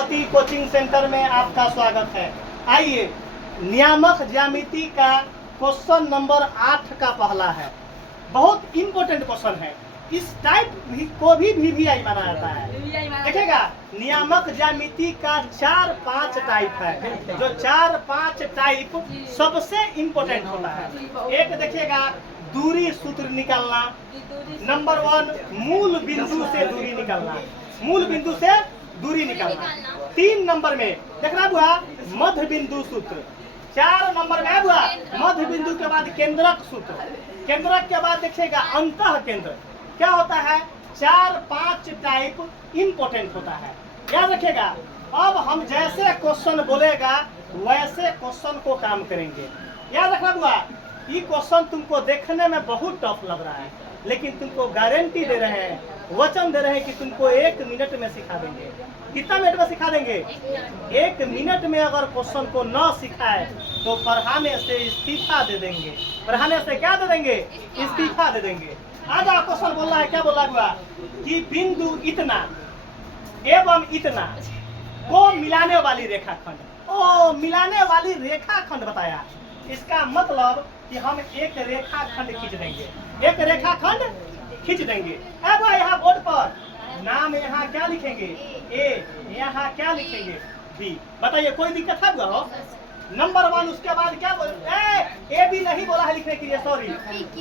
Saraswati coaching centre में आपका स्वागत है। आइए, नियामक ज्यामिति का क्वेश्चन नंबर 8 का पहला है। बहुत इंपॉर्टेंट क्वेश्चन है। इस टाइप को भी VVI माना जाता है। देखिएगा, नियामक ज्यामिति का 4-5 टाइप है। जो 4-5 टाइप सबसे इंपॉर्टेंट होता है। एक देखिएगा, दूरी सूत्र निकालना। नंबर 1, मूल बिंदु से दूरी निकालना। मूल बिंदु से दूरी निकालना। 3 नंबर में देखना हुआ मध्य बिंदु सूत्र। 4 नंबर में हुआ मध्य बिंदु के बाद केंद्रक सूत्र। केंद्रक के बाद देखिएगा अंतः केंद्र। क्या होता है? 4-5 टाइप इंपॉर्टेंट होता है, याद रखिएगा। अब हम जैसे क्वेश्चन बोलेगा वैसे क्वेश्चन को काम करेंगे। याद रखना हुआ, ये क्वेश्चन तुमको देखने में बहुत टफ लग रहा है, लेकिन तुमको गारंटी दे रहे हैं, वचन दे रहे हैं कि तुमको 1 मिनट में सिखा देंगे। कितना मिनट में सिखा देंगे? 1 मिनट में अगर क्वेश्चन को न सिखाए तो पढ़ाने से इस्तीफा दे देंगे। पढ़ाने से क्या दे देंगे? इस्तीफा दे देंगे। आज आप क्वेश्चन बोल रहा है, क्या बोला हुआ कि बिंदु इतना एवं इतना को मिलाने वाली रेखाखंड। ओ, मिलाने वाली रेखाखंड बताया। इसका मतलब कि हम एक रेखाखंड खींच देंगे। एक रेखाखंड खींच देंगे। अब यहाँ बोर्ड पर नाम यहाँ क्या लिखेंगे? ए। यहाँ क्या लिखेंगे? बी। बताइए, कोई दिक्कत है हो? नंबर 1, उसके बाद क्या बोल? ए भी नहीं बोला है लिखने के लिए, सॉरी।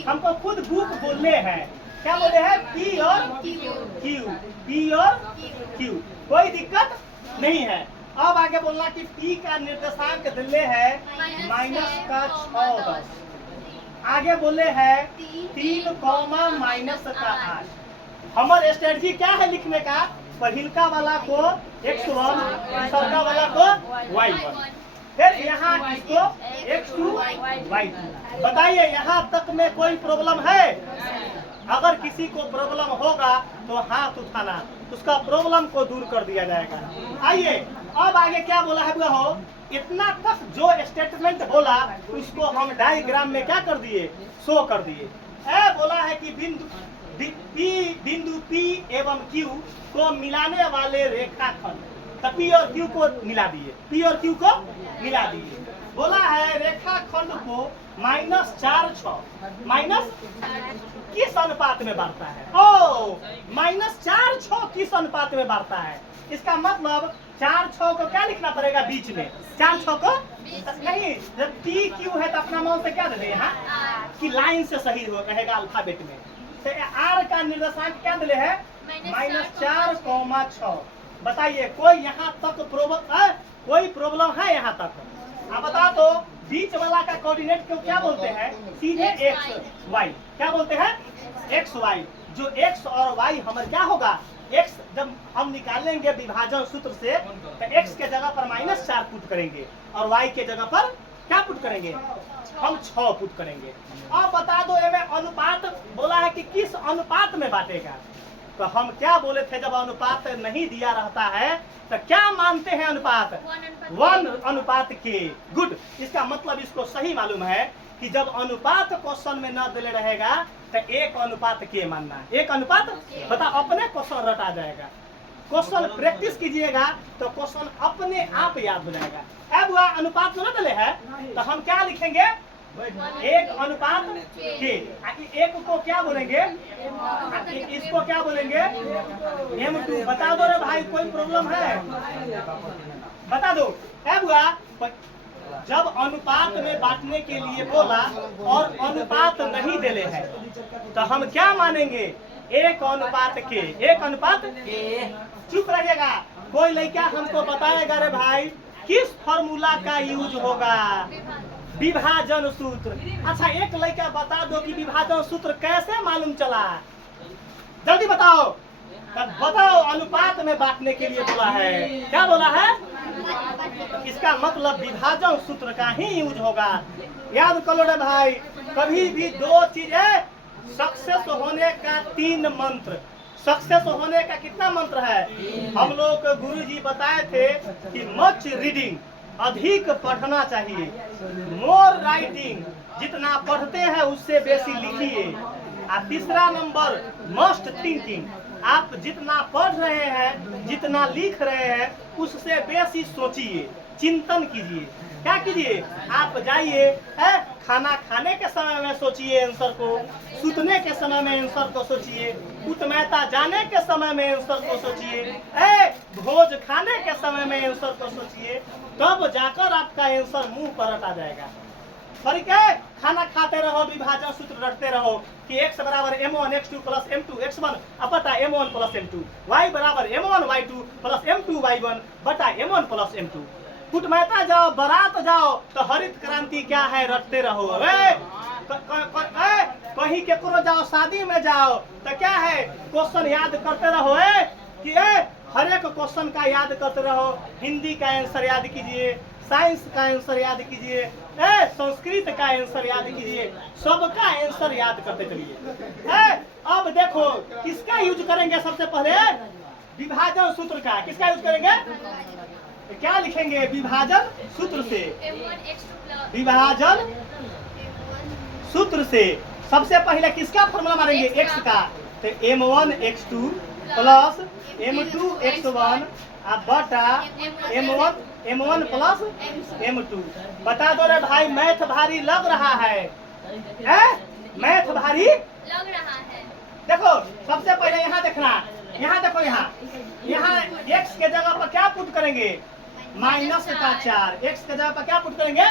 हमको खुद बुक बोलने हैं। क्या बोले हैं? पी और क्यू। पी और क्यू, कोई दिक्कत नहीं है। अब आगे बोलना कि P का निर्देशांक दिले है माइनस का 6, 10। आगे बोले है 3, माइनस का 8। हमारे स्ट्रेटजी क्या है लिखने का? पहिलका वाला को x1, दूसरा वाला को y1, फिर यहाँ इसको x2, y2। बताइए, यहाँ तक में कोई प्रॉब्लम है? अगर किसी को प्रॉब्लम होगा तो हाथ उठाना, उसका प्रॉब्लम को दूर कर दिया जाएगा। आइए, अब आगे क्या बोला है हो? इतना तक जो स्टेटमेंट बोला उसको हम डायग्राम में क्या कर दिए? शो कर दिए। बोला है कि बिंदु P एवं Q को मिलाने वाले रेखाखंड, तो P और Q को मिला दिए। P और Q को मिला दिए। बोला है रेखाखंड को -4, 6 माइनस किस अनुपात में बांटता है? ओ, -4, 6 किस अनुपात में बांटता है? इसका मतलब 4, 6 को क्या लिखना पड़ेगा बीच में? 4, 6 को नहीं, जब P Q है तो अपना मान से क्या दे दे यहाँ कि लाइन से सही हो रहेगा अल्फाबेट में। तो R का निर्देशांक क्या दिले है? -4, 6। बताइए, कोई यहाँ तक कोई प्रॉब्लम है यहाँ तक? आप बता दो। बीच वाला का कोऑर्डिनेट को क्या बोलते हैं? सीधे x y। क्या बोलते हैं? x y। जो x और y हमारे क्या होगा? x जब हम निकालेंगे विभाजन सूत्र से तो x के जगह पर -4 पुट करेंगे और y के जगह पर क्या पुट करेंगे? हम 6 पुट करेंगे। अब बता दो, ये में अनुपात बोला है कि किस अनुपात में बांटेगा? तो हम क्या बोले थे, जब अनुपात नहीं दिया रहता है तो क्या मानते हैं? अनुपात 1:k। गुड। इसका मतलब इसको सही मालूम है कि जब अनुपात क्वेश्चन में न दिले रहेगा तो 1:k मानना। 1:, बता, अपने क्वेश्चन रटा जाएगा। क्वेश्चन प्रैक्टिस कीजिएगा तो क्वेश्चन अपने आप याद हो जाएगा। अब वह अनुपात जो न दिले है तो हम क्या लिखेंगे? 1:k। एक को क्या बोलेंगे? इसको क्या बोलेंगे? M2। बता दो रे भाई, कोई प्रॉब्लम है? बता दो। अब हुआ जब अनुपात में बांटने के लिए बोला और अनुपात नहीं देले है तो हम क्या मानेंगे? 1:k। 1:k। चुप रहिएगा। कोई लड़का हमको बताएगा रे भाई किस फॉर्मूला का यूज होगा? विभाजन सूत्र। अच्छा, एक लड़का बता दो कि विभाजन सूत्र कैसे मालूम चला? जल्दी बताओ। तब बताओ, अनुपात में बांटने के लिए बोला है। क्या बोला है? इसका मतलब विभाजन सूत्र का ही यूज होगा। याद करो रे भाई, कभी भी 2 चीजें सक्सेस होने का 3 मंत्र। सक्सेस होने का कितना मंत्र है? हम लोग को गुरुजी बताए थे कि मच रीडिंग, अधिक पढ़ना चाहिए। मोर राइटिंग, जितना पढ़ते हैं उससे बेसी लिखिए। और तीसरा नंबर मस्ट थिंकिंग, आप जितना पढ़ रहे हैं, जितना लिख रहे हैं, उससे बेसी सोचिए, चिंतन कीजिए। क्या कीजिए? आप जाइए, खाना खाने के समय में सोचिए आंसर को, सुतने के समय में आंसर को सोचिए, उत्तमयता जाने के समय में आंसर को सोचिए, भोज खाने के समय में आंसर को सोचिए, तब जाकर आपका आंसर मुंह पर आ जाएगा। फर्क है, खाना खाते रहो, विभाजन सूत्र रटते रहो कि x बराबर m1 x2 plus m2 x1 बटा m1 प्लस m2, y बराबर m1 y2 plus m2 y1 बटा m1 प्लस m2। कुटमैता जाओ, बारात जाओ तो हरित क्रांति क्या है रटते रहो। कहीं केकरो जाओ, शादी में जाओ तो क्या है, क्वेश्चन याद करते रहो कि हर एक क्वेश्चन का याद करते रहो। हिंदी का आंसर याद कीजिए, साइंस का आंसर याद कीजिए, संस्कृत का आंसर याद कीजिए, सबका आंसर याद करते चलिए। अब देखो किसका यूज करेंगे सबसे पहले, विभाजन सूत्र का। किसका यूज करेंगे? क्या लिखेंगे? विभाजन सूत्र से। विभाजन सूत्र से सबसे पहले किसका फॉर्मूला मारेंगे? x का। तो m1 x2 plus m2 x1 बटा m1 प्लस m2। बता दो रे भाई, मैथ भारी लग रहा है? मैथ भारी लग रहा है? देखो सबसे पहले यहाँ देखना, यहाँ देखो, यहाँ x के जगह पर क्या पुट करेंगे? माइनस का 4। x के जगह पर क्या पुट करेंगे?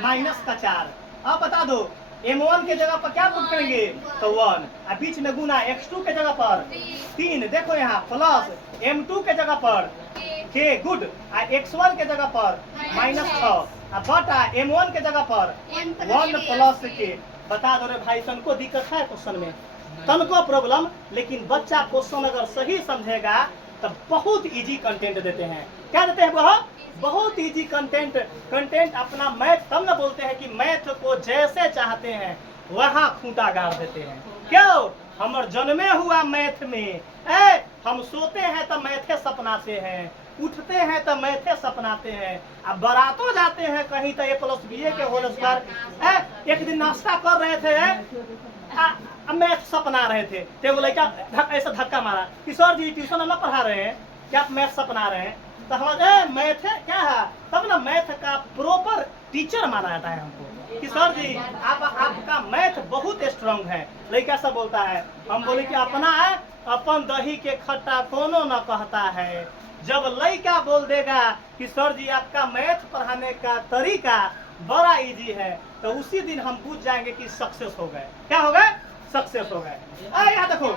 माइनस का 4। अब बता दो m1 के जगह पर क्या पुट करेंगे? तो 1, और बीच में गुना x2 के जगह पर 3। देखो यहाँ प्लस m2 के जगह पर k, गुड, और x1 के जगह पर -6, बटा m1 के जगह पर 1 प्लस k। बता दो रे भाई, तनको दिक्कत है क्वेश्चन में, तनको प्रॉब्लम, लेकिन बच्चा क्वेश्चन अगर सही समझेगा तो बहुत इजी कंटेंट देते हैं। क्या देते हैं? बहुत इजी कंटेंट अपना मैथ, तब ना बोलते हैं कि मैथ को जैसे चाहते हैं वहाँ खूंटा गाड़ देते हैं। क्यों? हमर जन्मे हुआ मैथ में, हम सोते हैं तो मैथे सपनाते हैं, उठते हैं तो मैथे सपनाते हैं, अब बारातों जाते हैं कहीं तो a+b के होल स्क्वायर। एक दिन नाश्ता कर रहे थे, मैथ सपना रहे थे, तो वो लड़का ऐसा धक्का मारा कि सर जी ट्यूशन ना पढ़ा रहे हैं क्या, आप मैथ सपना रहे हैं? तो हम मैथ है क्या है, तब ना मैथ का प्रॉपर टीचर माना जाता है हमको कि सर जी आपका मैथ बहुत स्ट्रांग है। लड़का सब बोलता है, हम बोले कि अपना है, अपन दही के खट्टा कोनो न कहता है। जब लड़का बोल देगा कि सर जी आपका मैथ पढ़ाने का तरीका बड़ा इजी है, तो उसी दिन हम पूछ जाएंगे कि सक्सेस हो गए। क्या हो गए? सक्सेस हो गए। यहाँ देखो,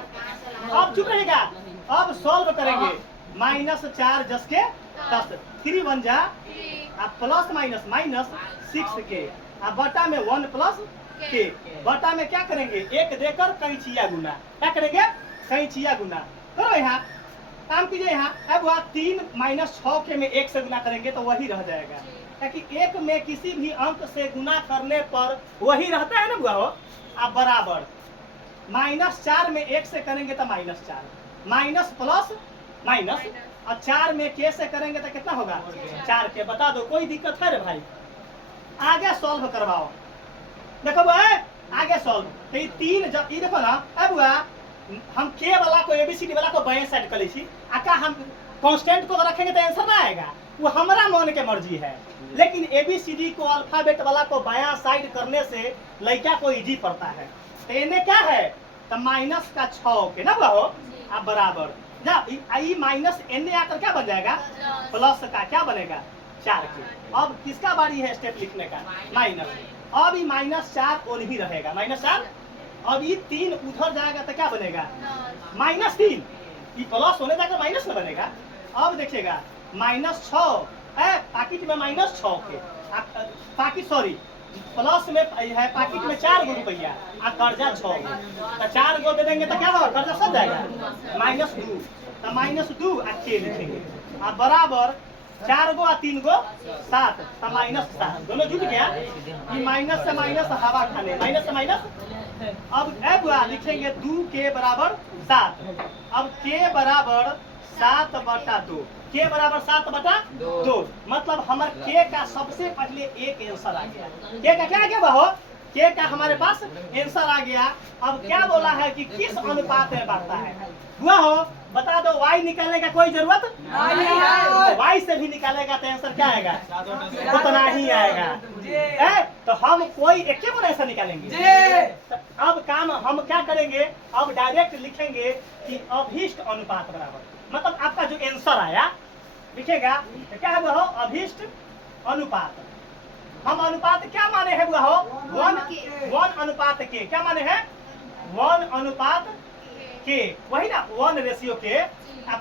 अब चुप रहेगा, अब सॉल्व करेंगे। -4 जस के 10, 3 1 जा, प्लस माइनस 6k, बटा में 1 प्लस k। बटा में क्या करेंगे? 1 देकर कैंचिया गुना। क्या करेंगे? कैंचिया गुना। करो यहाँ काम कीजिए। यहाँ अब 3 - 6k में 1 से गुना करेंगे तो वही रह जाएगा, ताकि 1 में किसी भी अंक से गुना करने पर वही रहता है ना बुआ हो। अब बराबर -4 में 1 से करेंगे तो -4, माइनस प्लस माइनस, और 4 में k से करेंगे तो कितना होगा? 4k। बता दो कोई दिक्कत है रे भाई? आगे सॉल्व करवाओ। देखो भाई आगे सॉल्व, तो ये 3 जब ये देखो ना, अब बुआ हम k वाला को एबीसीडी वाला को बाएं साइड कर लीजिए, आका हम कांस्टेंट को रखेंगे तो आंसर ना आएगा, वो हमारा मन के मर्जी है। लेकिन एबीसीडी को अल्फाबेट वाला को बायां साइड करने से लड़का को इजी पड़ता है। तो इन्हें क्या है? तो माइनस का 6 के ना हो, अब बराबर जा माइनस एन आकर क्या बन जाएगा? प्लस का क्या बनेगा? 4k। अब किसका बारी है स्टेप लिखने का? माइनस। अब ये -4 ओन ही रहेगा, -4। अब ये 3 उधर जाएगा तो क्या बनेगा? -3। ये प्लस होने जाकर माइनस में बनेगा। अब देखिएगा -6 है, पाकिट में -6 के, पाकिट सॉरी प्लस में है, पाकिट में 4 गो रुपया, कर्जा 6 गो, तो 4 गो दे देंगे तो क्या होगा? कर्जा सब जाएगा। -2, तो -2 आ k लिखेंगे, अब बराबर 4 गो और 3 गो 7, तो -7 दोनों जुट गया। ये माइनस से माइनस हवा खाने, माइनस से माइनस। अब लिखेंगे 2k बराबर 7। अब k बराबर 7/2, k बराबर 7/2, मतलब हमारे k का सबसे पहले एक आंसर आ गया। k का क्या आ गया बाहो? के का हमारे पास आंसर आ गया। अब क्या बोला है कि किस अनुपात में बढ़ता है। हुआ हो बता दो, y निकालने का कोई जरूरत नहीं है। y से भी निकालेगा तो आंसर क्या आएगा, उतना ही आएगा। तो हम कोई एक ही आंसर निकालेंगे। तो अब काम हम क्या करेंगे, अब डायरेक्ट लिखेंगे कि अभिष्ट अनुपात बराबर, मतलब आपका जो आंसर आया लिखेगा तो क्या है वो, अभिष्ट अनुपात। हम अनुपात क्या माने हैं वो, 1 अनुपात के, क्या माने हैं 1 अनुपात के, वही ना 1 के।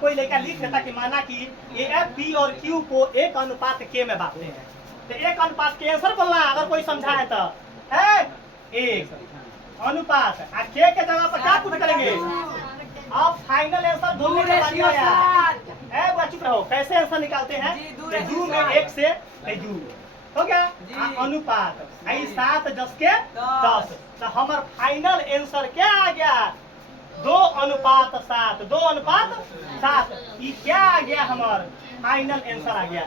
कोई लड़का लिख देता कि माना कि ए पी और क्यू को 1 अनुपात के में बांटते हैं, तो 1 अनुपात के आंसर बोलना है। अगर कोई समझा है तो 1 अनुपात के जगह पर क्या पुट करेंगे, आप फाइनल आंसर बोलने के बाद आया। बुआ चुप रहो, कैसे आंसर निकालते हैं, दू में 1 से दू हो गया अनुपात 7 10 के 10। तो हमारा फाइनल आंसर क्या आ गया, 2 अनुपात 7, 2 अनुपात 7। ये क्या आ गया, हमारा फाइनल आंसर आ गया।